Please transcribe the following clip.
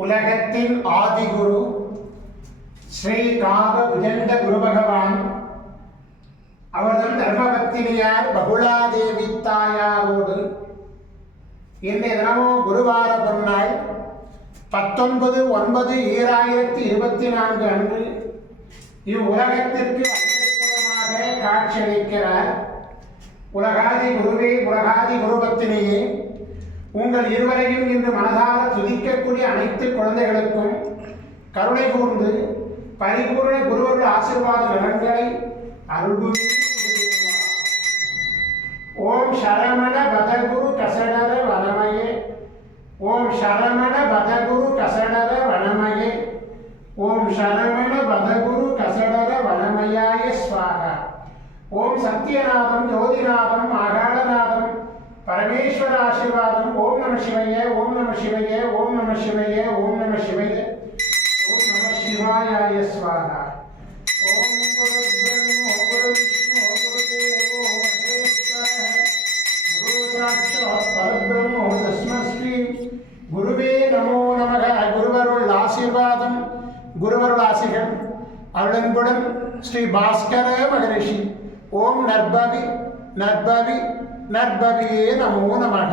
உலகத்தின் ஆதிகுரு ஸ்ரீ காக விஜண்ட குரு பகவான் அவர்கள் தர்மபத்தினியார் பகுலாதேவி தாயாரோடு இன்றைய தினமும் குருவார பொன்னாள் 19/9/2024 அன்று இவ்வுலகத்திற்கு அற்புதமாக காட்சியளிக்கிறார். உலகாதி குருவே, உலகாதி குருபத்தினியே, உங்கள் இருவரையும் இன்று மனதார துதிக்கக்கூடிய அனைத்து குழந்தைகளுக்கும் கருணை கூர்ந்து பரிபூர்ண குருவர்கள் ஆசீர்வாத நலன்களை அருள்புரி. ஓம் சரமண பதகுரு கசடர வனமயே, ஓம் சரமண பதகுரு கசடர வனமயே, ஓம் சரமண பதகுரு கசடர வனமயாய ஸ்வாகா. ஓம் சத்யநாதம், ஜோதிநாதம், ஆகாளநாதம், பரமேஸ்வர ஆசீர்வாதம். ஓம் நம சிவய, ஓம் நம சிவய, ஓம் நம சிவய, ஓம் நம சிவய, ஓம் நம சிவாய ஸ்வாகா. ஓம் குரு பிரம்ம குரு விஷ்ணு குரு தேவோ மகேஸ்வரः குரு சாட்சாத் பரபிரம்ம தஸ்மை ஸ்ரீ குருவே நமோ நமக. குருவருள் ஆசீர்வாதம், குருவருள் ஆசிகள் அருளன்புடன் ஸ்ரீ பாஸ்கர மகரிஷி. ஓம் நற்பவி நற்பவி நற்பவியே நமோ நமக.